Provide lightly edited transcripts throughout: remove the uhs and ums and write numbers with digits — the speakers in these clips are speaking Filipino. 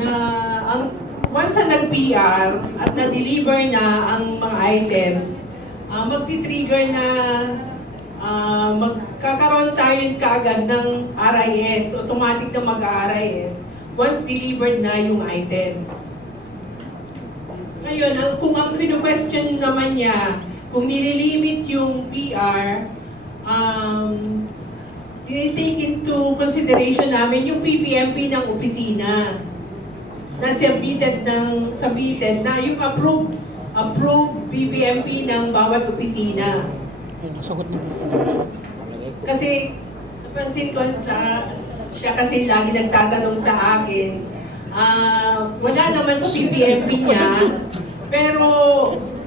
na ang once na nag-PR at na-deliver na ang mga items, magti-trigger na magkakaroon tayo kaagad ng RIS, automatic na mag-RIS once delivered na yung items. Ngayon, kung ang question naman niya, kung nililimit yung PR, take into consideration namin yung PPMP ng opisina na submitted na yung approved PPMP ng bawat opisina. Kasi napansin ko siya kasi lagi nagtatanong sa akin, wala naman sa PPMP niya, pero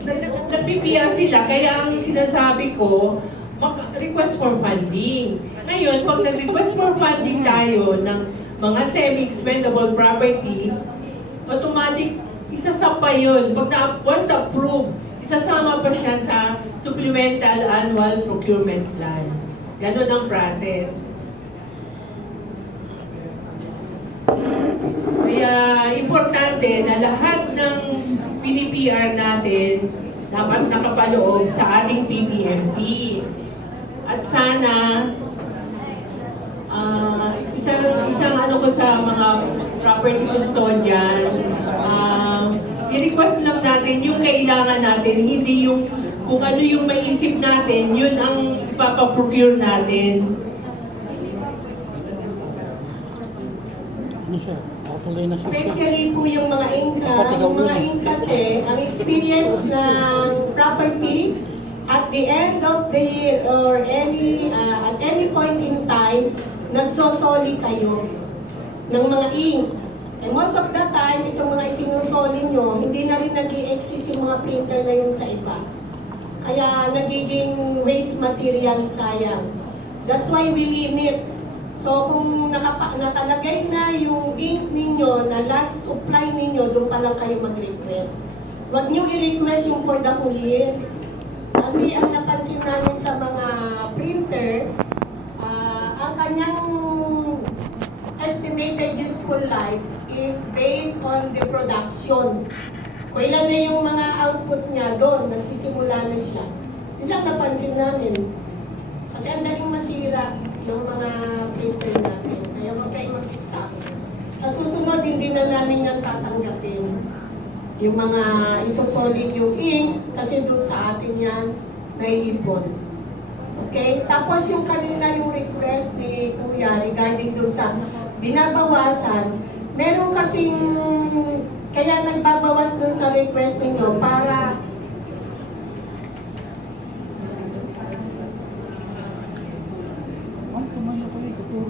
nag-PPR sila, kaya ang sinasabi ko, mag-request for funding. Ngayon, pag nag-request for funding tayo ng mga semi-expendable property, automatic, isasapa yun. Once approved, isasama pa siya sa Supplemental Annual Procurement Plan. Ganon ang process. Kaya, importante na lahat ng PNPR natin dapat nakapaloob sa ating PPMP. At sana, isang ano ko sa mga property custodian, i-request lang natin yung kailangan natin, hindi yung kung ano yung maisip natin, yun ang ipapaprocure natin. Especially po yung mga ink kasi, ang experience ng property at the end of the year or at any point in time, nagsosoli kayo ng mga ink. And most of the time, itong mga isinusoli nyo, hindi na rin nag-i-exist yung mga printer na yun sa iba. Kaya nagiging waste material, sayang. That's why we limit. So kung nakalagay na yung ink ninyo na last supply ninyo, doon pa lang kayo mag-request. Huwag nyo i-request yung for the whole year. Kasi ang napansin namin sa mga printer, ang kanyang estimated useful life is based on the production. Kung ilan na yung mga output niya doon, nagsisimula na siya. Yun lang napansin namin. Kasi ang daling masira ng mga printer natin. Kaya huwag kayong mag-stop. Sa susunod, hindi na namin yan tatanggapin. Yung mga isosolid yung ink, kasi doon sa atin yan, naiipon. Okay? Tapos yung kanina yung request ni Kuya regarding doon sa binabawasan, meron kasing, kaya nagbabawas doon sa request ninyo para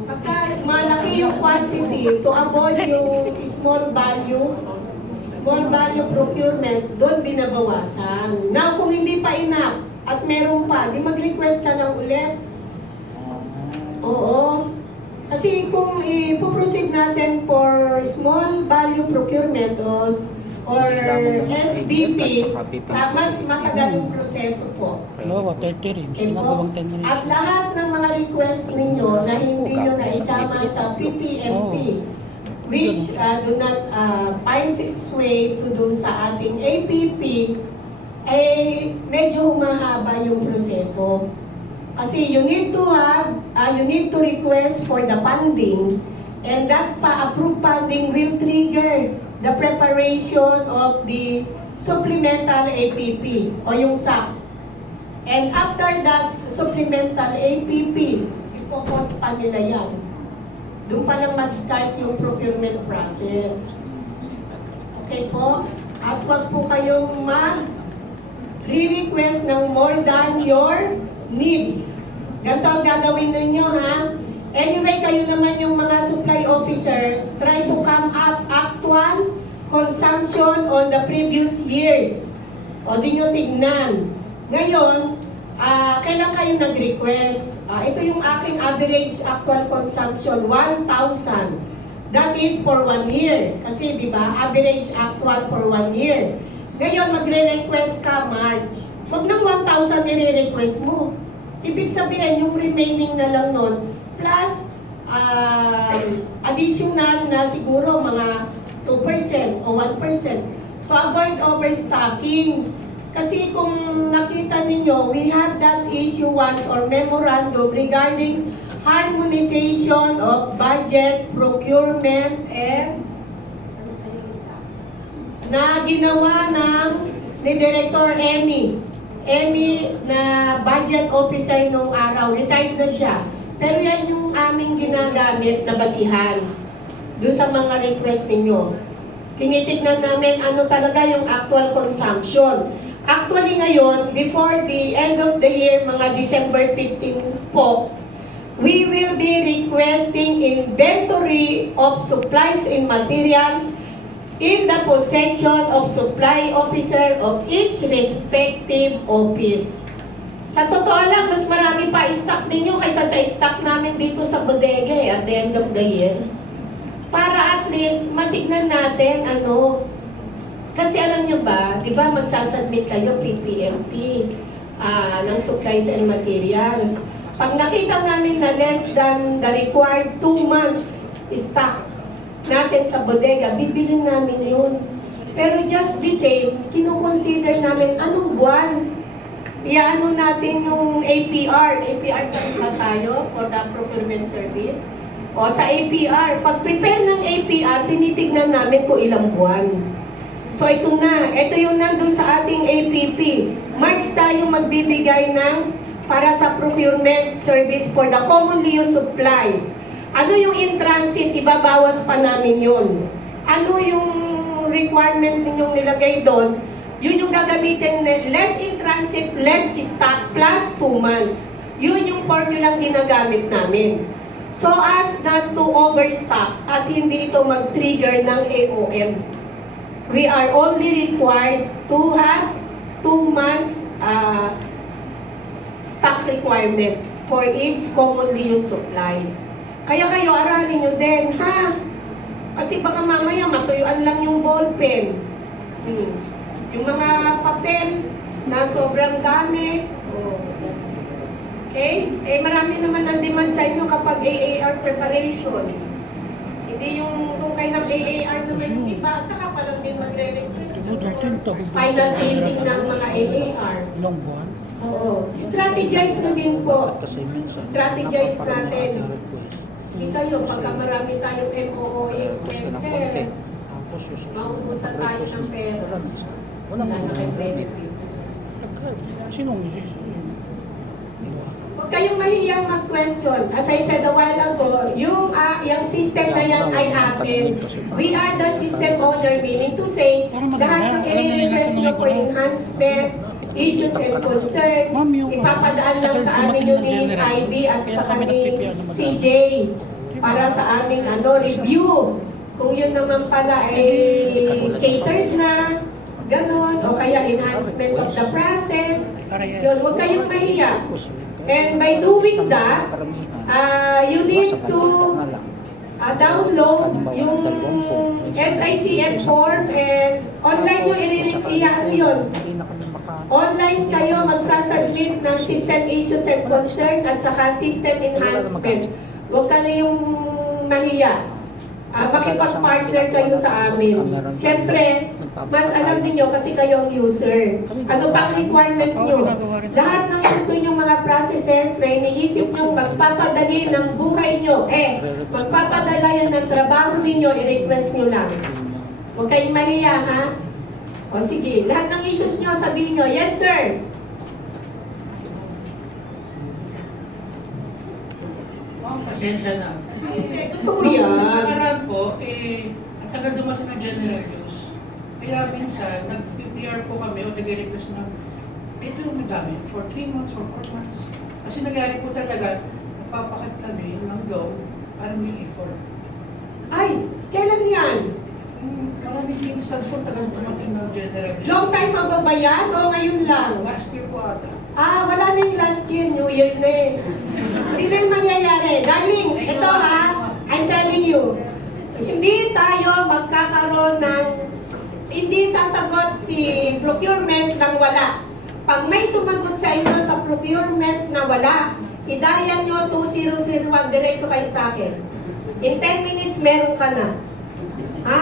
pagka malaki yung quantity, to avoid yung small value procurement, doon binabawasan. Now, kung hindi pa enough at meron pa, di mag-request ka lang ulit. Oo. Kasi kung ipoproceed natin for small value procurement or SBP, mas matagal yung proseso po. At lahat ng mga request ninyo na hindi nyo naisama sa PPMP, which do not finds its way to dun sa ating APP, ay medyo humahaba yung proseso. Kasi you need to request for the funding, and that approved funding will trigger the preparation of the supplemental APP o yung SAP. And after that supplemental APP, ipopos pa nila yan. Doon pa lang mag-start yung procurement process. Okay po? At wag po kayong mag-re-request ng more than your needs. Ganito ang gagawin ninyo, ha? Anyway, kayo naman yung mga supply officer, try to come up actual consumption on the previous years. O di nyo tignan. Ngayon, kailan kayo nag-request? Ito yung aking average actual consumption, 1,000. That is for 1 year. Kasi, di ba, average actual for 1 year. Ngayon, magre-request ka March. Huwag ng 1,000 i-request mo. Ibig sabihin, yung remaining na lang nun, plus additional na siguro mga 2% o 1% to avoid overstocking. Kasi kung nakita ninyo, we have that issue once or memorandum regarding harmonization of budget, procurement, and na ginawa ni Director Emmy. Emmy na budget officer nung araw, retired na siya. Pero yan yung aming ginagamit na basihan doon sa mga request ninyo. Tinitignan namin ano talaga yung actual consumption. Actually ngayon, before the end of the year, mga December 15 po, we will be requesting inventory of supplies and materials in the possession of supply officer of each respective office. Sa totoo lang, mas marami pa stock ninyo kaysa sa stock namin dito sa bodega at the end of the year. Para at least matignan natin kasi alam nyo ba, di ba magsasubmit kayo PPMP ng supplies and materials. Pag nakita namin na less than the required 2 months stock natin sa bodega, bibilin namin yun. Pero just the same, kinukonsider namin anong buwan. Iyaano natin yung APR. APR ba tayo for the procurement service? O sa APR, pag prepare ng APR, tinitignan namin kung ilang buwan. So ito na, ito yung nandun sa ating APP. March tayo magbibigay ng para sa procurement service for the commonly used supplies. Ano yung in transit, ibabawas pa namin yun. Ano yung requirement ninyong nilagay doon? Yun yung gagamitin na less in transit, less stock, plus 2 months. Yun yung formulang ginagamit namin. So as not to overstock at hindi ito mag-trigger ng AOM. We are only required to have 2 months stock requirement for each commonly used supplies. Kaya kayo aralin nyo din, ha? Kasi baka mamaya matuyuan lang yung ballpen. Yung mga papel na sobrang dami. Okay? Marami naman ang demand sa inyo kapag AAR preparation. Hindi yung kung kailang AAR naman yung iba, at saka palang din magre-request final printing ng mga AAR. Ilang buwan? Oo. Strategize na din po. Strategize natin. Hindi kayo, pagka marami tayong MOOE expenses, maubusan tayo ng pera. Wala na kayong benefits. Sinong? Huwag kayong mahiyang mag-question. As I said a while ago, yung system na yan ay atin. We are the system owner, meaning to say, lahat ng i-request nyo for enhancement, issues and concern, ipapadaan lang sa amin yung ni Miss Ivy at sa kani CJ para sa aming review. Kung yun naman pala ay catered na, ganun, o kaya enhancement of the process, yun, huwag kayong mahiya. And by doing that, you need to download yung SICM form and online nyo yun. Online kayo magsasubmit ng system issues and concern at saka system enhancement. Huwag ka na yung mahiya. Makipag-partner kayo sa amin. Siyempre, mas alam niyo kasi kayo ang user. Ano pang requirement nyo? Lahat ng gusto nyo mga processes na iniisip nyo magpapadali ng buhay nyo, magpapadala yan ng trabaho ninyo, i-request nyo lang. Huwag kayong mahiya, ha? O sige, lahat ng issues nyo, sabihin nyo, yes sir. Pasensya na. Gusto ko yan. Nakaraan po, ang tagal dumating ng general use. Kaya minsan, nag-PR po kami o nag-request ng ito yung madami, for 3 months, for 4 months. Kasi nangyari po talaga, nagpapakat kami ng loan para may effort. Ay, kailan yan? Maraming instance po tagal dumating ng general use. Long time ago ba yan o ngayon lang? Last year po ata. Wala na yung last year, New Year na eh. Hindi na yung mangyayari. Darling, ito ha, I'm telling you, hindi tayo magkakaroon ng, hindi sasagot si procurement ng wala. Pag may sumagot sa inyo sa procurement na wala, idayan nyo 2001, diretso kayo sa akin. In 10 minutes, meron ka na. Ha?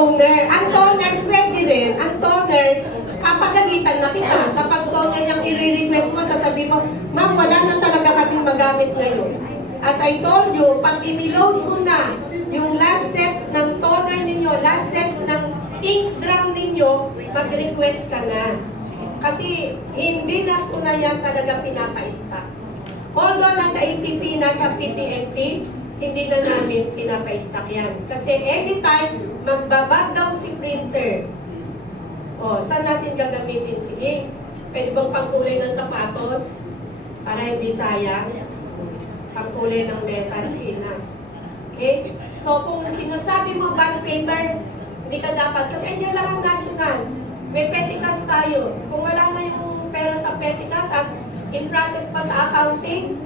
toner. Ang toner, pwede rin. Ang toner, papagalitan na kita. Kapag toner yung i-request mo, sasabihin mo, ma'am, wala na talaga kaming magamit ngayon. As I told you, pag iniload mo na yung last sets ng toner ninyo, last sets ng ink drum ninyo, mag-request ka na. Kasi hindi na po na yan talaga pinapa-stock. Although nasa APP, nasa PPNP, hindi na namin pinapa-stock yan. Kasi anytime, magbabag down si printer. O, saan natin gagamitin si ink? Pwede bang pangkulay ng sapatos? Para hindi sayang. Pangkulay ng mesa, hindi na. Okay? So, kung sinasabi mo bond paper, hindi ka dapat. Kasi hindi lang ang national. May peticas tayo. Kung wala na yung pera sa peticas at in process pa sa accounting,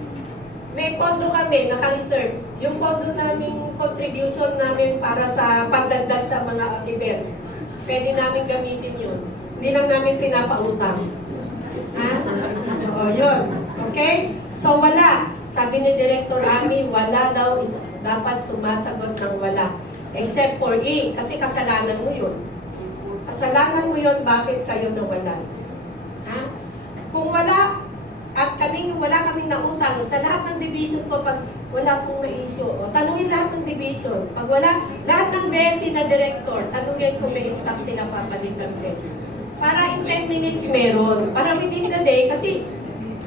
may pondo kami, naka-reserve. Yung pondo naming contribution namin para sa pagdagdag sa mga event. Pwede namin gamitin yun. Hindi lang namin pinapautang. Ha? Oo, yun. Okay? So, wala. Sabi ni Director Ami, wala daw is dapat sumasagot ng wala. Except for ink, kasi kasalanan mo yun. Kasalanan mo yun, bakit kayo nawalan? Ha? Kung wala, at wala kaming nautang, sa lahat ng division ko, pag wala pong na-issue, o tanungin lahat ng division. Pag wala, lahat ng BSC na director, tanungin kung may stock sila papalitan din. Para in 10 minutes meron. Para within the day, kasi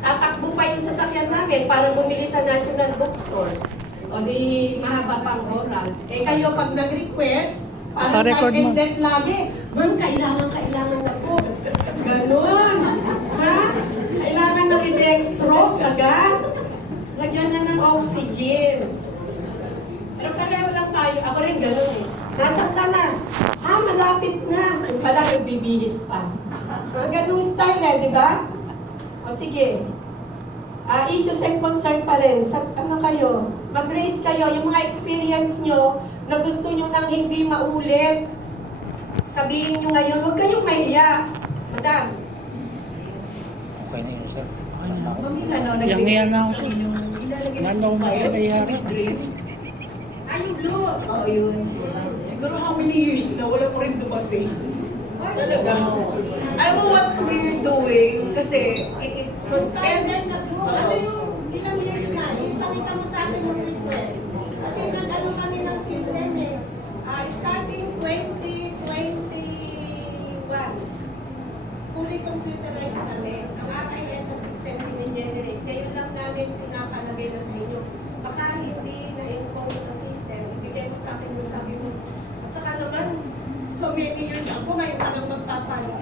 tatakbo pa yung sasakyan namin para bumili sa National Bookstore. O di mahaba pang oras. Eh kayo pag nag-request, parang type and debt lagi. Ma'am, kailangan na po. Ganon. Ha? Kailangan ng i-dextrose agad. Lagyan na ng oxygen. Pero pareho lang tayo. Ako rin ganon eh. Nasaan ka na? Ha, malapit na. Yung pala, nagbibihis pa. Mga ganong style eh, di ba? O sige. Issues and concern pa rin. Ano kayo? Mag-raise kayo. Yung mga experience nyo na gusto nyo nang hindi maulit. Sabihin nyo ngayon, huwag kayong mahiya. Madam. Okay na yun, sir. Yang yan na ako sa inyo. Ilalagay Nanda mo ko kayo makabayaran. with green. Yung blue. Oo, yun. Siguro how many years na wala pa rin dumating. Talaga. Alam mo what we're doing? Kasi, Ano yung ilang years na? Ipakita mo sa akin yung request. Kasi nag-ano kami ng system eh. Starting 2021, fully computerized kami. Ang RIS sa system generate. Ngayon lang namin pinapalagay na sa inyo. Baka hindi na-inform sa system. Ibigay mo sa akin yung sabi mo. At saka naman, so many years ako, ngayon ka lang magpapalo.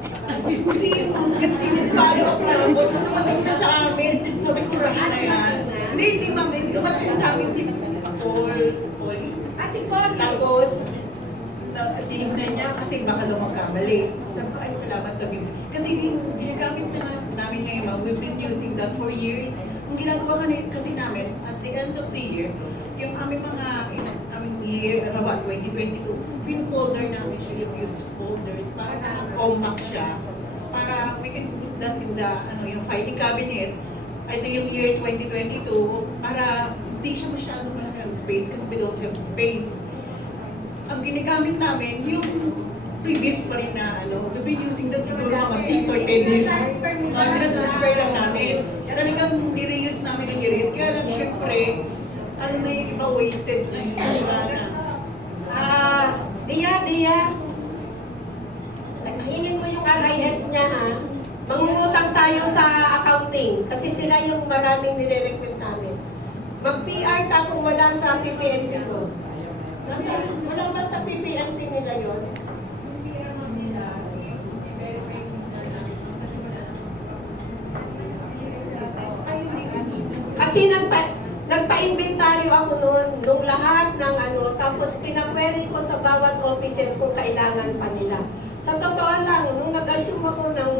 hindi yung kasi follow up na bots dumating na sa amin. Sabi ko, rush na yan. Hindi, ma'am. Dumating sa amin si Paul. Si Paul. Tapos, tinignan niya kasi baka daw magkamali. Sabi ko, ay salamat na bibig. Kasi yung ginagamit na namin ngayon, ma'am, we've been using that for years. Ang ginagawa kasi namin, at the end of the year, yung aming year, 2022, pin-folder namin siya, yung used folders, para compact siya, para we can put that in the, yung filing cabinet. Ito yung year 2022, para hindi siya masyado malaki ang space kasi we don't have space. Ang ginagamit namin, yung previous pa rin na, we've been using that siguro mga 6 or 10 years. Tinatransfer lang namin. Talagang ni-reuse namin ng i-reuse. Kaya lang, syempre, na yung iba wasted na yung wala na. Dia, hingin mo yung RIS niya ha. Mangungutang tayo sa accounting kasi sila yung maraming nire-request sa amin. Mag-PR ka kung wala sa PPNP ko. Wala ba sa PPNP nila yun? Kasi nagpa-inventaryo ako noon, nung lahat ng tapos pinaquery ko sa bawat offices kung kailangan pa nila. Sa totoo lang, nung nag-assume ako ng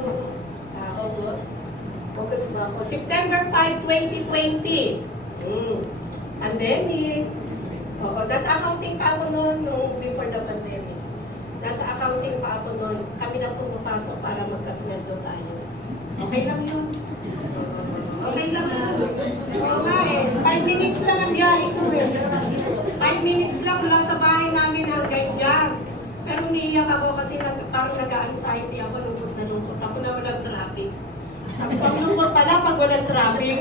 August ba ako? September 5, 2020. Pandemic. Oo, nasa accounting pa ako noon nung before the pandemic. Nasa accounting pa ako noon, kami lang pumapasok para magkasweldo tayo. Okay lang yun. Okay lang yun. Oo nga eh, 5 minutes lang ang biyahe ko eh. 5 minutes lang mula sa bahay namin hanggang dyan. Pero Pero umiiyak ako kasi parang nag-anxiety ako, lungkot na lungkot ako na walang traffic. Sabi ko, ang lungkot pala pag walang traffic.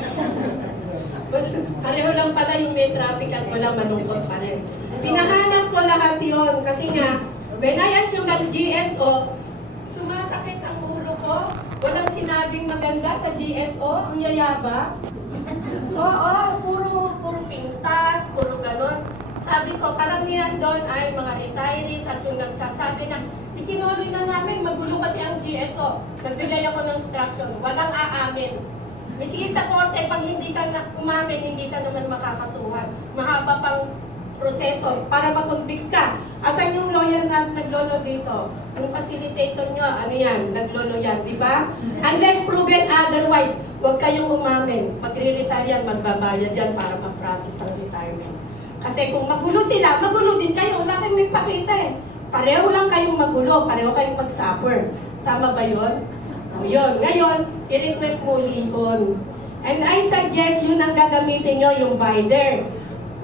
Mas pareho lang pala yung may traffic at walang malungkot pa rin. Pinahanap ko lahat yon kasi nga, when I assume that GSO, sumasakit ang ulo ko. Walang sinabing maganda sa GSO, ang yayaba. Oo, puro pintas, puro ganon. Sabi ko, karamihan doon ay mga retirees at yung nagsasabi na, isinuloy na namin, magulo kasi ang GSO. Nagbigay ako ng instruction, walang aamin. Miski sa korte, pag hindi ka na umamin, hindi ka naman makakasuhan. Mahaba pang proseso para makonvict ka. Asan yung lawyer na naglolo dito? Yung facilitator nyo, ano yan, naglolo yan, di ba? Unless proven otherwise, huwag kayong umamin. Magre-retire yan, magbabayad yan para ma-process ang retirement. Kasi kung magulo sila, magulo din kayo. Wala kayong may pakita eh. Pareho lang kayong magulo, pareho kayong mag-suffer. Tama ba yun? O yun. Ngayon, i-request mo Lincoln. And I suggest yun ang gagamitin nyo, yung binder.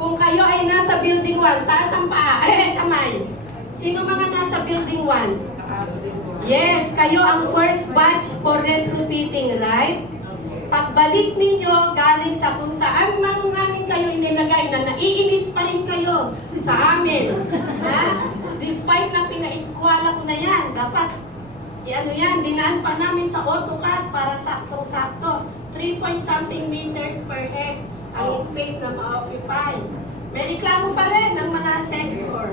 Kung kayo ay nasa building 1, taas ang paa, kamay. Sino mga nasa building 1? Yes, kayo ang first batch for retrofitting, right? Pagbalik ninyo galing sa kung saan man namin kayo inilagay na naiinis pa rin kayo sa amin. Ha? Despite na pina-eskwala ko na yan, dapat dinaan pa namin sa AutoCAD para saktong-sakto. 3-point-something meters per head ang space na ma-occupy. May reklamo pa rin ng mga sector.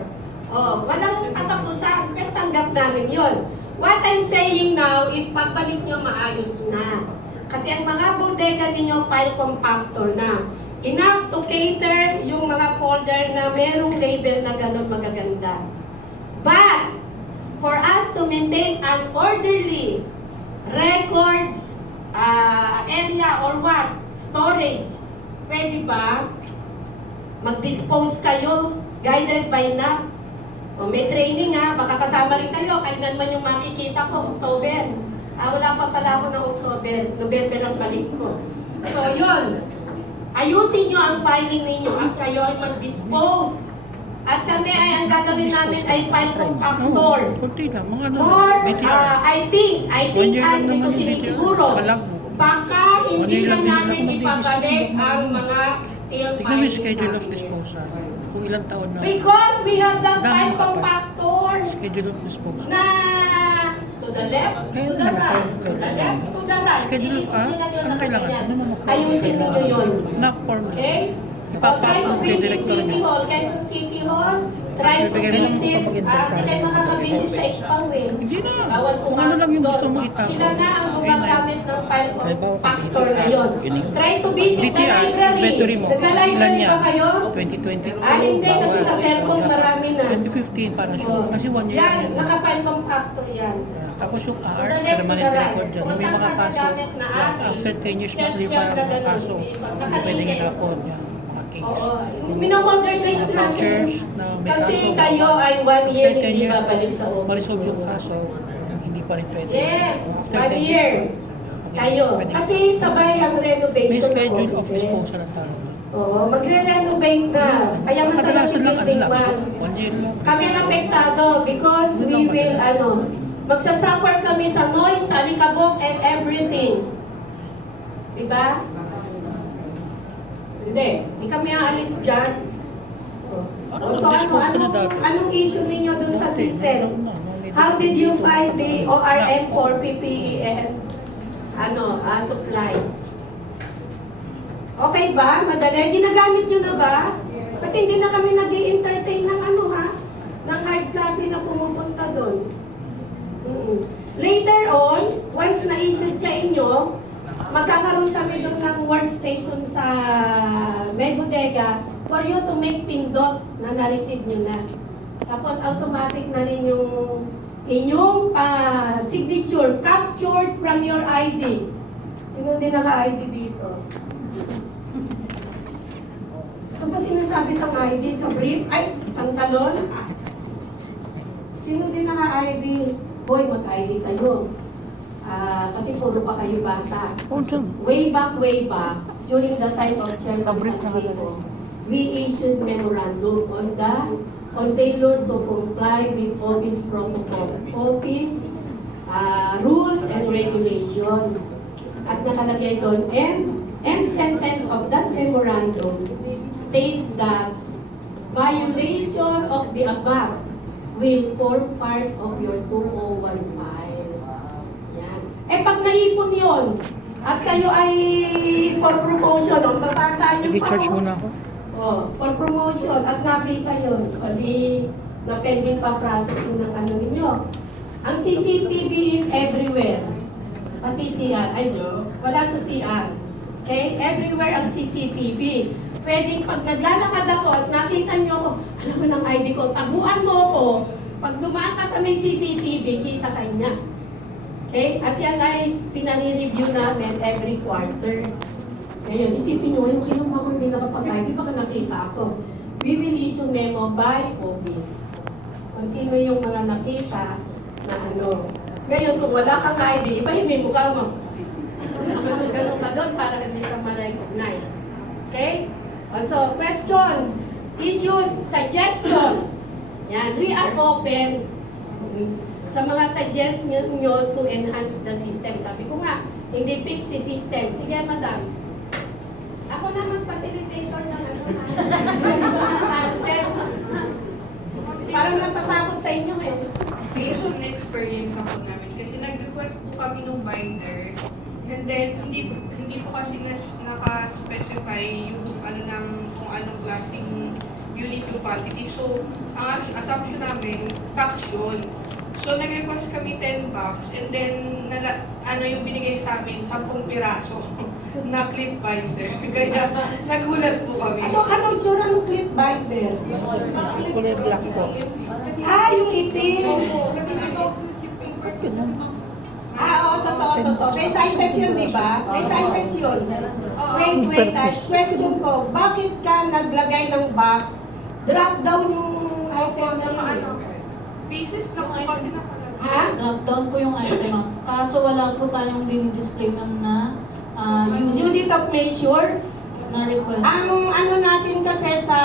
Walang katapusan, pero tanggap namin yon. What I'm saying now is pagbalik nyo maayos na. Kasi ang mga bodega ninyo file compactor na. Enough to cater yung mga folder na merong label na gano'n magaganda. But, for us to maintain an orderly records area or what? Storage. Pwede ba? Mag-dispose kayo, guided by NAP. May training ha, baka kasama rin kayo, kailan man yung makikita ko, October. Wala pa pala ako ng October, November ang balik ko. So yun, ayusin nyo ang filing ninyo at kayo ay mag-dispose. At kami ay ang gagawin namin ay file compactor. Kunti lang, mga ano. More, BTR. I think, lang hindi ko naman yung sinisiguro. Kalag. Baka hindi One year na lang namin din ipabalik ang mga steel Tignan mo yung pipe schedule of namin. disposal. Kung ilang taon na. Because we have that Daming file kapal. compactor Schedule of disposal. na to the left, to the right, to the left, to the right. Schedule pa? Iikot nila yun Ano na kailangan? ganyan. Ano naman? Ayusin ninyo yun. Knock form lang. Okay? So, try to Ipapatong kay visit director City niyo. Hall, Quezon City Hall. Try to Bibigyan mo ng visit, kapag hindi kayo makakabisit sa Ipang eh. Hindi na. Bawal Kung ano lang yung gusto doon. mo itapon. Sila na ang gumagamit ng file Halimbawa, compactor dito, ngayon. yun. Try to visit the DTR, library. inventory mo. Ilan Nagla-library yan? ba kayo? 2020. Hindi, kasi sa cellphone marami na. 2015 para sure. Kasi 1 year Yan, lang yun. naka-file compactor yan. Tapos yung To R, the left, permanent to the right. record dyan. Kung May saan mga ka kaso. gagamit na ari, After 10 years self-check mag-live na mga ganun. kaso. Hindi pwedeng inapon yan. Mga case. Oo, minamodernize Mga namin. vouchers na may Kasi kaso. kayo ay 1 year After 10 hindi years, babalik sa office. ma-resolve yung kaso, hindi pa rin pwede. Yes, After 1 10 year. okay, Kayo. pwede. Kasi sabay ang May renovation ng schedule of offices. disposal ang tao. Oo, magre-renovate na. Kaya masaya si Kadalasan lang, ano building lang, 1. 1 year lang. Kami ang apektado because Yun we lang will, madalas. magsasuffer kami sa noise, sa alikabok, and everything. Diba? Hindi. Hindi kami aalis dyan. So anong issue ninyo dun sa system? How did you find the ORM for PPE and supplies? Okay ba? Madali? Ginagamit nyo na ba? Kasi hindi na kami nag-i-entertain ng ng hard copy na pumupunta doon. Later on, once na-issued sa inyo, magkakaroon kami doon ng workstation sa may bodega for you to make pindot na na-receive nyo na. Tapos automatic na rin yung inyong signature captured from your ID. Sino din naka-ID dito? Saan ba sinasabi ng ID? Sa brief? Ay, pantalon? Sino din naka-ID? Boy, mag-ID tayo. Kasi puro pa kayo bata. Way back, during the time of Chairman Antico, we issued memorandum on the on failure to comply with office protocol, office rules and regulation. At nakalagay doon, and sentence of that memorandum state that violation of the above will form part of your 201 file. Yan. Eh pag naipon yon at kayo ay for promotion, babata niyo pa Nag-charge ako. muna ako. For promotion at nakita yun, o di na pending pa processing ng ano ninyo. Ang CCTV is everywhere. Pati CR, ay Joe, wala sa CR. Okay? Everywhere ang CCTV. Pwedeng pag naglalakad ako at nakita niyo ako, alam mo ng ID ko, taguan mo ako. Pag dumaan ka sa may CCTV, kita ka niya. Okay? At yan ay pinani-review namin every quarter. Ngayon, isipin nyo, yung kinuha ko hindi nakapag-ID, baka nakita ako. We will issue memo by office. Kung sino yung mga nakita na ano. Ngayon, kung wala kang ID, ipahimim mo ka mo. Ganun ka doon para hindi ka ma-recognize. Okay? So, question, issues, suggestion. Yan, we are open sa mga suggestion nyo to enhance the system. Sabi ko nga, hindi fix si system. Sige, madam. Ako naman facilitator ng ano. Answer. Parang natatakot sa inyo eh. Based on experience ako namin, kasi nag-request po kami ng binder, and then hindi po kasi naka-specify yung ano ng kung anong klaseng unit yung quantity. So, ang assumption namin, box yun. So, nag-request kami 10 box, and then ano yung binigay sa amin, 10 piraso na clip binder. Kaya nagulat po kami. Ano tsura ng clip binder? Kulay black po. Yung itim. Oo, totoo. May sizes yun, di ba? May sizes yun. Wait. Question ko, bakit ka naglagay ng box? Drop down yung item na Ano, pieces na po kasi nakalagay. Ha? Drop down po yung item, ma'am. Kaso wala po tayong dinidisplay na Unit of measure. na request. Ang ano natin kasi sa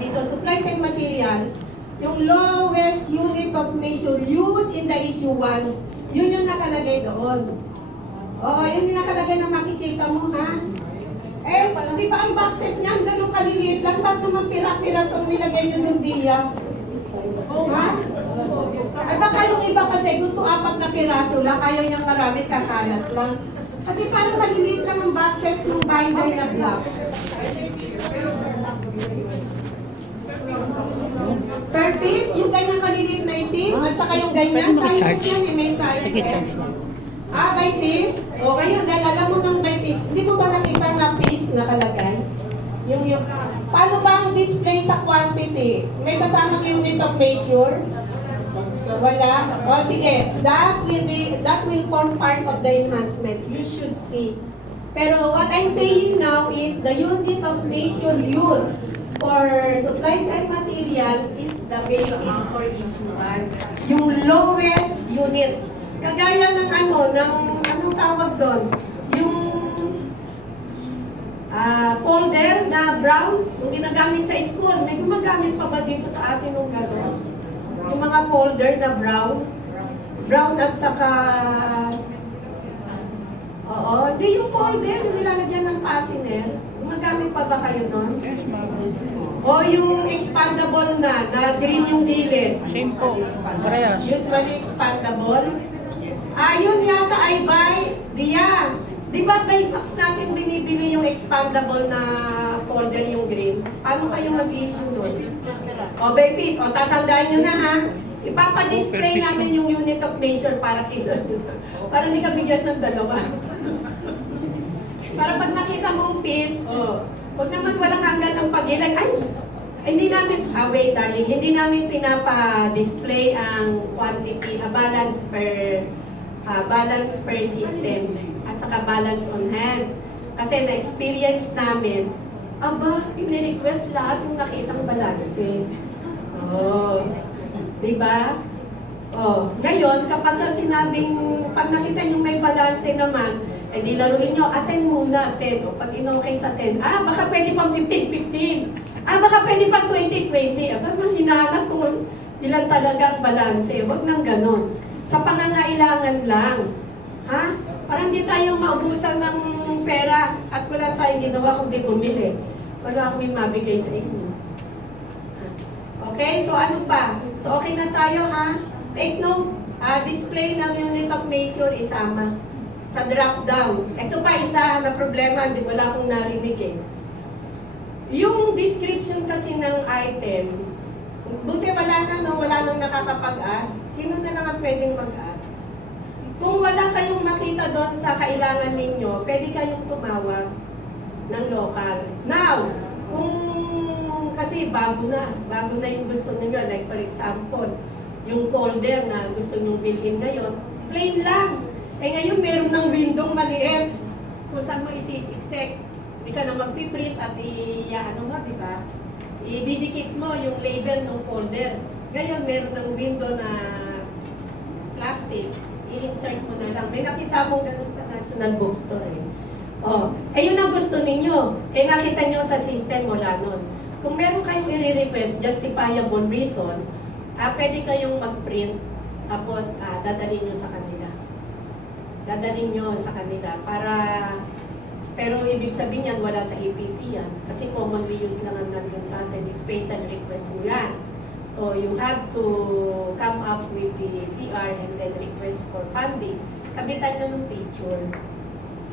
dito, supplies and materials, yung lowest unit of measure used in the issue once, yun yung nakalagay doon. Oo, yun yung nakalagay na makikita mo, ha? Eh, di ba ang boxes niyan, ganun kaliliit lang, ba't naman pira-piras ang nilagay nyo ng diya? Ha? Ay baka yung iba kasi gusto 4 na piraso lang, ayaw niyang marami, kakalat lang. Kasi parang maliliit lang ang boxes ng binder na black. Per piece, yung ganyan kaliliit na itim, at saka yung ganyan, sizes yan eh, may sizes. By piece? O ngayon, dahil alam mo ng by piece, hindi mo ba nakita na piece nakalagay? Paano ba ang display sa quantity? May kasamang unit of measure? Wala? O sige, that will form part of the enhancement. You should see. Pero what I'm saying now is the unit of measure used for supplies and materials is the basis for issuance. Yung lowest unit. Kagaya ng anong tawag doon? Yung folder na brown, yung ginagamit sa school. May gumagamit pa ba dito sa atin ng gano'n? Yung mga folder na brown at saka hindi yung folder, yung nilalagyan ng fastener. Gumagamit pa ba kayo nun? O yung expandable na green yung gilid. Same po. Parehas. Usually expandable. Yun yata ay by diya. Di ba by box natin binibili yung expandable na folder yung green? Paano kayo mag-issue nun? O by piece, o tatandaan nyo na ha. Ipapadisplay namin yung unit of measure para kita. Para hindi ka bigyan ng dalawa. Para pag nakita mong piece, huwag naman walang hanggan ng pag-ilag. Hindi namin, wait darling, hindi namin pinapa-display ang quantity, balance per system, at saka balance on hand. Kasi na-experience namin, ini-request lahat yung nakitang balance. Diba? Ngayon, kapag pag nakita nyo may balance naman, di laruin nyo, 10 muna, 10. Pag in-okay sa 10, baka pwede pang 15-15. Baka Baka pwede pa 2020, aba, hinahanap kung ilan talagang balanse. Huwag nang ganon. Sa pangangailangan lang. Ha? Para hindi tayo maubusan ng pera at wala tayong ginawa kundi bumili. Wala akong mabigay sa inyo. Okay, so ano pa? So okay na tayo, ha? Take note, display ng unit of measure isama sa drop down. Ito pa isa na problema, hindi wala akong narinig eh. Yung description kasi ng item, buti wala na, no? Wala nang nakakapag-add. Sino na lang ang pwedeng mag-add? Kung wala kayong makita doon sa kailangan ninyo, pwede kayong tumawag ng local. Now, kung kasi bago na yung gusto niyo, like for example, yung folder na gusto niyo bilhin ngayon, plain lang. Eh ngayon meron ng window maliit kung saan mo isisiksik. Hindi ka na magpiprint at ano mo, di ba? Ibidikit mo yung label ng folder. Ngayon meron ng window na plastic, i-insert mo na lang. May nakita akong ganun sa National Bookstore eh. Oh, eh yun ang gusto ninyo. Eh nakita nyo sa system, wala nun. Kung meron kayong i-request, justifiable reason, pwede kayong mag-print, tapos dadalhin nyo sa kanila. Dadalhin nyo sa kanila para, pero ibig sabihin yan, wala sa EPT yan. Kasi commonly used lang ang nandun sa atin, special request mo yan. So you have to come up with the PR and then request for funding. Kabitan nyo ng picture.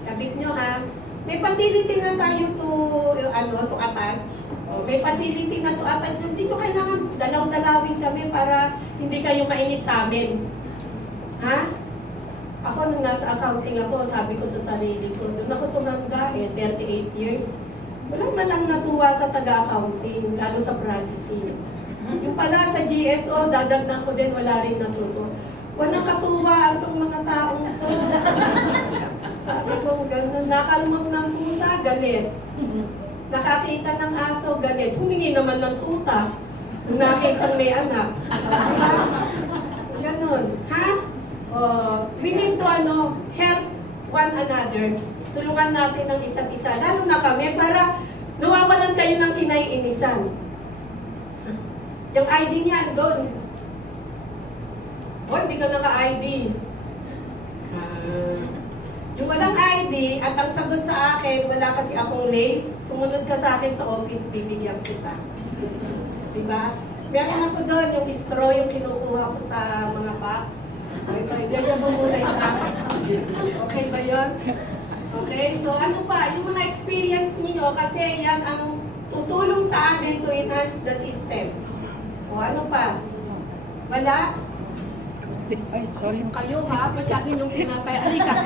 Kabit nyo ha. May facility na tayo to attach. O, may facility na to attach. Hindi nyo kailangan dalaw-dalawin kami para hindi kayo mainis sa amin. Ha? Ako nung nasa accounting ako, sabi ko sa sarili ko, doon ako tumanda 38 years. Wala na lang natuwa sa taga-accounting, lalo sa processing. Yung pala sa GSO, dadagdag ko din, wala rin natuto. Walang katuwaan tong mga taong to. Sabi ko, gano'n, nakalmot ng pusa, galit. Nakakita ng aso, galit. Humingi naman ng tuta. Nakita may anak. Diba? Ganon. Ha? We need to help one another. Tulungan natin ng isa't isa. Lalo na kami para nawawalan kayo ng kinaiinisan. Yung ID niya, doon. O, hindi ka naka-ID. Yung walang ID at ang sagot sa akin, wala kasi akong lace, sumunod ka sa akin sa office, bibigyan kita. Diba? Meron ako doon, yung straw, yung kinukuha ko sa mga box. Ito, ganyan mo muna yung sa akin. Okay ba yun? Okay, so ano pa, yung mga experience niyo kasi yan ang tutulong sa amin to enhance the system. O ano pa? Wala? Ay, sorry. Kayo ha, masyado yung pinapay. Alika.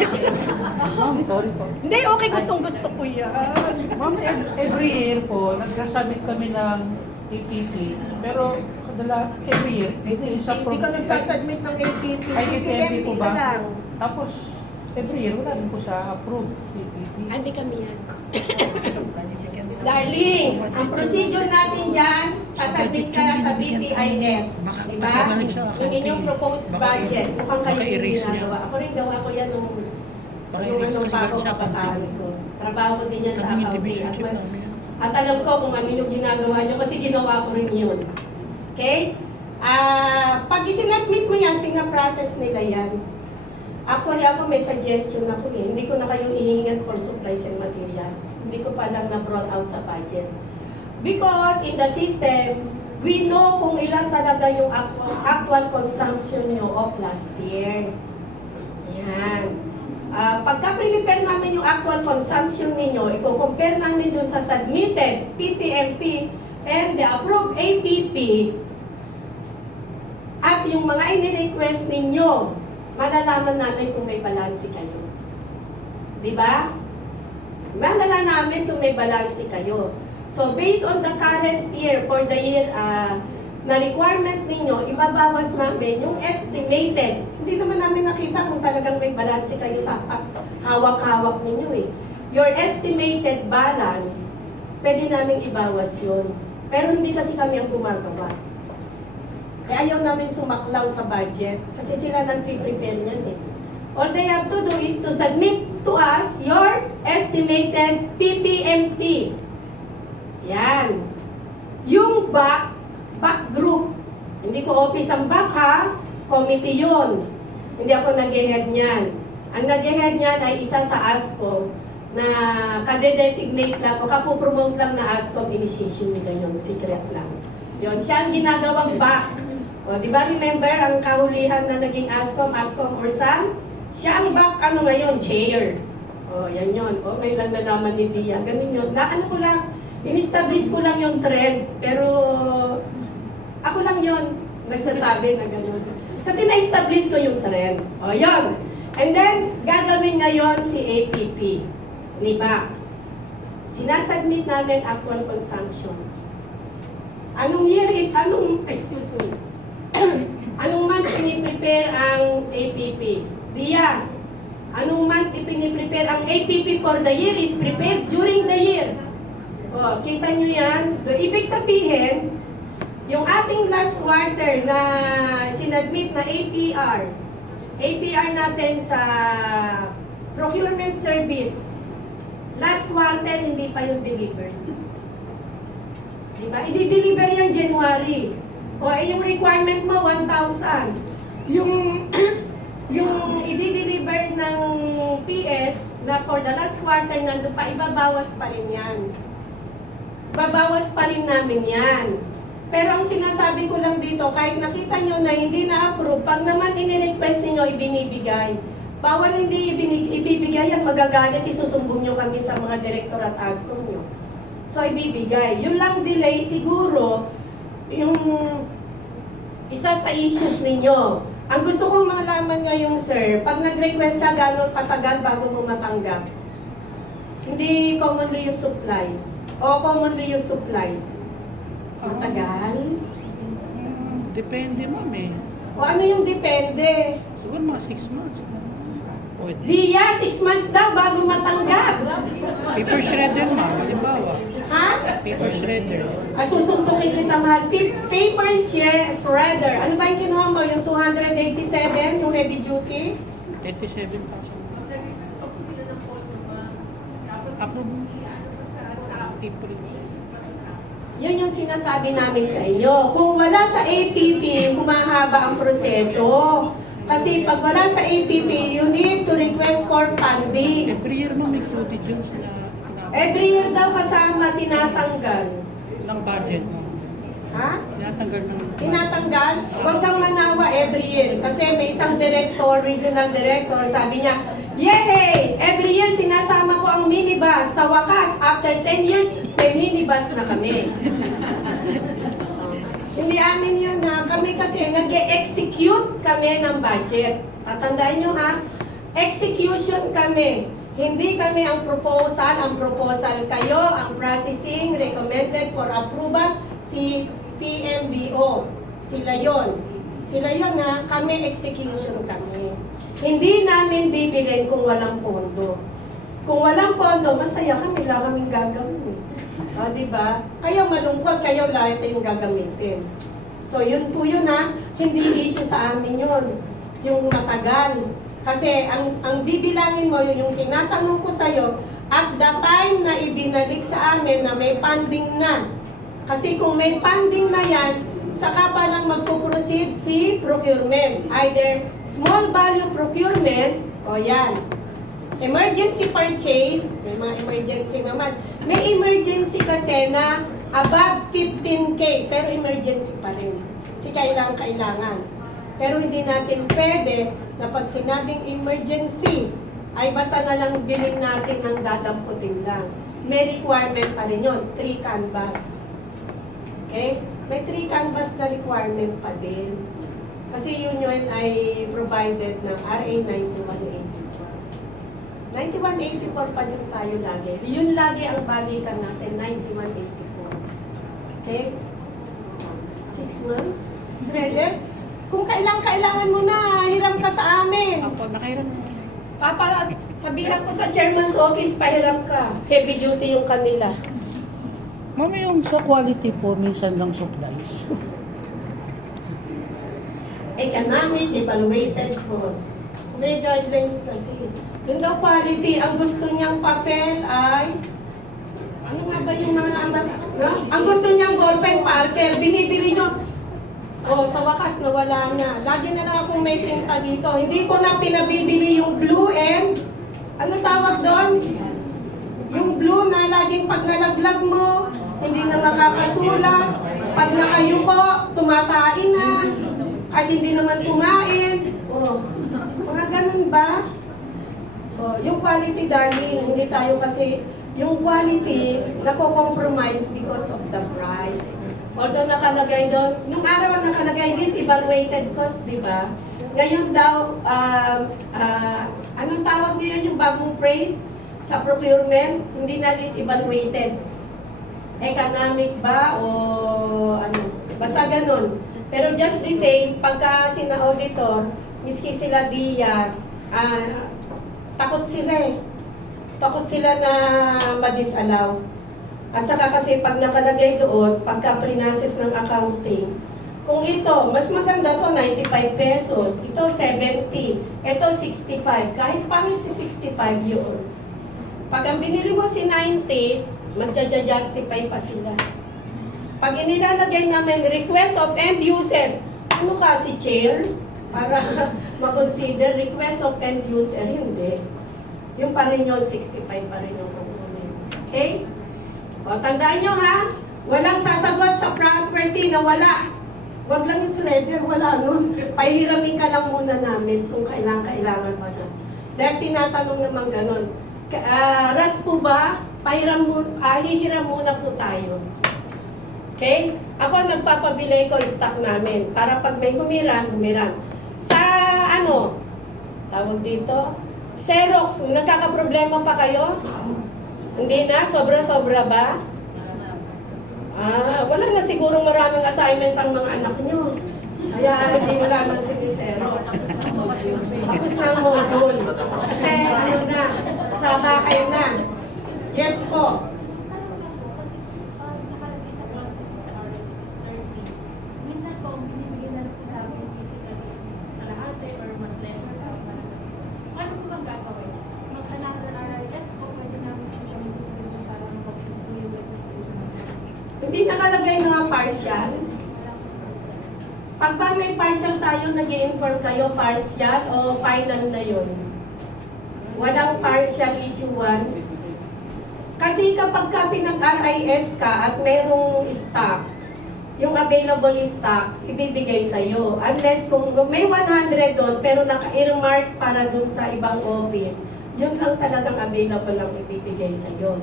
Ma'am, sorry po. Hindi, okay, gustong-gusto ko yan. Ma'am, every year po, nagkasubmit kami ng ATP. Pero every year, hindi Hindi ka nagsasubmit ng ATP. Ay, ATP po ka ba? lang. Tapos, every year, wala din po sa approved ATP. Hindi kami yan. Darling, ang procedure natin dyan, sasabit ka sa BPIS. Diba? Yung inyong proposed budget. Mukhang kayo yung ginagawa. Ako rin gawa ko yan nung bago kabataan ko. Trabaho din yan sa accounting. At alam ko kung ano yung ginagawa nyo kasi ginawa ko rin yun. Okay? Pag isinadmit mo yan, pina-process nila yan. Actually, ako may suggestion ako eh. Hindi ko na kayo ihingan for supplies and materials. Hindi ko pa lang na-brought out sa budget. Because in the system, we know kung ilan talaga yung actual consumption nyo of last year. Yan. Pagka prepare namin yung actual consumption ninyo, i-compare namin dun sa submitted PPMP and the approved APP at yung mga ini-request ninyo, malalaman namin kung may balanse kayo. Diba? Malalaman namin kung may balanse kayo. So, based on the current year, for the year na requirement ninyo, ibabawas namin yung estimated. Hindi naman namin nakita kung talagang may balanse kayo sa hawak-hawak ninyo eh. Your estimated balance, pwede namin ibawas yun. Pero hindi kasi kami ang gumagawa. Ayaw namin sumaklaw sa budget kasi sila nag-prepare niyan eh. All they have to do is to submit to us your estimated PPMP. Yan. yung back group. Hindi ko office ang back ha, committee yun. Hindi ako nag-head niyan. Ang nag-head niyan ay isa sa ASCOM na kade-designate lang o kapopromote lang na ASCOM initiation nila yun, secret lang. Yun, siya ang ginagawang back. O, di ba remember ang kahulihan na naging ASCOM Orsan? Siya ang back, ano ngayon, chair. O, yan yun. O, may lang nalaman ni Dia. Ganun yun. Na ano ko lang, in-establish ko lang yung trend. Pero, ako lang yun, nagsasabi na gano'n. Kasi na-establish ko yung trend. O, yun. And then, gagawin ngayon si APP. Di ba? Sinasubmit namin actual consumption. Anong year, excuse me, anong month piniprepare ang APP? Dia, anong month piniprepare ang APP for the year is prepared during the year. O, kita nyo yan? So, ibig sabihin, yung ating last quarter na sinadmit na APR natin sa procurement service, last quarter hindi pa yung delivered. Diba? I-deliver yan January. O yung requirement mo, 1,000. Yung i-deliver ng PS na for the last quarter nandun pa, ibabawas pa rin yan. Babawas pa rin namin yan. Pero ang sinasabi ko lang dito, kahit nakita nyo na hindi na-approve, pag naman ini-request ninyo, ibinibigay. Bawal hindi ibibigay yan, magagalit, isusumbong nyo kami sa mga direktor at ASCOM nyo. So, ibibigay. Yung lang delay, siguro, yung isa sa issues ninyo. Ang gusto kong malaman ngayon, sir, pag nag-request ka, gano'ng katagal bago mo matanggap? Hindi commonly use supplies. O commonly use supplies. Matagal? Depende, ma'am eh. O ano yung depende? Siguro mga 6 months. Pwede. Dia, 6 months daw bago matanggap. Paper shredder, ma'am. Halimbawa. Ha? Paper shredder. Susuntukin kita mahal. Paper shredder. Ano ba yung kinuha mo? Yung 287, yung heavy duty? 37,000. Approve. April. Yun yung sinasabi namin sa inyo. Kung wala sa APP, humahaba ang proseso. Kasi pag wala sa APP, you need to request for funding. Every year, ma'am, included yun sila. Every year daw kasama, tinatanggal. Ng budget, ma'am. Ha? Tinatanggal ng Tinatanggal? Huwag kang manawa every year. Kasi may isang director, regional director, sabi niya, yay! Every year sinasama ko ang minibus. Sa wakas, after 10 years, may minibus na kami. Hindi amin yun ha. Kami kasi nag-execute kami ng budget. Tatandaan nyo ha, execution kami. Hindi kami ang proposal. Ang proposal kayo, ang processing, recommended for approval, si PMBO. Sila yon. Sila yon ha, kami execution kami. Hindi namin bibilin kung walang pondo. Kung walang pondo, masaya kami, wala kaming gagawin. O, diba? Kaya malungkot, kayo lahat yung gagamitin. So, yun po yun ha. Hindi issue sa amin yun. Yung matagal. Kasi, ang bibilangin mo, yung tinatanong ko sa'yo, at the time na ibinalik sa amin na may funding na. Kasi kung may funding na yan, saka pa lang magpo-proceed si procurement. Either small value procurement, o yan. Emergency purchase, may mga emergency naman. May emergency kasi na above 15K, pero emergency pa rin. Kasi kailangan. Pero hindi natin pwede na pag sinabing emergency, ay basta na lang bilhin natin ng dadamputin lang. May requirement pa rin yun, 3 canvas. Okay? May 3 canvas na requirement pa din. Kasi yun ay provided ng RA 9184. 9184 pa din tayo lagi. Yun lagi ang balikan natin, 9184. Okay? 6 months? Shredder? Kung kailangan mo na, hiram ka sa amin. Ako, nakairam na. Papa, sabihan ko sa chairman's office, pahiram ka. Heavy duty yung kanila. Ma'am, yung sa quality po, minsan lang supplies. Economic evaluated cost. May guidelines kasi. Yung daw quality, ang gusto niyang papel ay, ano nga ba yung mga no? Ang gusto niyang ballpen para marker, binibili nyo. Oh, sa wakas nawala na. Lagi na lang akong may printa dito. Hindi ko na pinabibili yung blue and, ano tawag doon? Yung blue na laging pag nalaglag mo, hindi na makakasulat. Pag nakayuko, tumatain na. Kahit hindi naman kumain. Oh, mga ganun ba? Oh, yung quality, darling, hindi tayo kasi, yung quality, nako-compromise because of the price. Although nakalagay doon, yung araw nakalagay, this evaluated cost, di ba? Ngayon daw, anong tawag ngayon yung bagong phrase sa procurement? Hindi na list evaluated. Economic ba o ano? Basta ganun. Pero just the same, pagka sina-auditor, miski sila diya, takot sila eh. Takot sila na ma-disallow. At saka kasi pag nakalagay doon, pagka prinases ng accounting, kung ito, mas maganda to 95 pesos, ito 70, ito 65, kahit pangit si 65 yun. Pag ang binili mo si 90, magja-justify pa sila. Pag inilalagay namin request of end user, ano ka si chair? Para makonsider request of end user, hindi. Yung pa rin yun, 65 pa rin yung kukunin. Okay? O, tandaan nyo ha, walang sasagot sa property na wala. Huwag lang yung shredder, wala nun. Pahihiramin ka lang muna namin kung kailangan pa na. Dahil tinatanong naman ganun. Ras po ba? Hihiram muna po tayo. Okay? Ako nagpapabili ko stock namin para pag may humiram. Sa ano? Tawag dito? Xerox, nagkakaproblema pa kayo? Hindi na? Sobra-sobra ba? Wala na sigurong maraming assignment ang mga anak nyo. Kaya hindi wala nang Xerox. Tapos na ang module. Kasi ano na, sa bahay na. Yes po. Minsan po, binibigyan na po sa amin physical is kalahati or mas lesser na. Ano po bang gagawin? Mag-another RIS o pwede namin siya mag-ibigay para mag-ibigay yung Hindi nakalagay na partial. Pag ba may partial tayo, nag-i-inform kayo partial o final na yun. Walang partial issuance. Kasi kapag ka pinag-RIS ka at merong stock, yung available stock, ibibigay sa'yo. Unless kung may 100 doon, pero naka-earmark para doon sa ibang office, yun lang talagang available ang ibibigay sa'yo.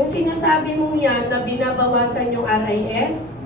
Yung sinasabi mong yan na binabawasan yung RIS,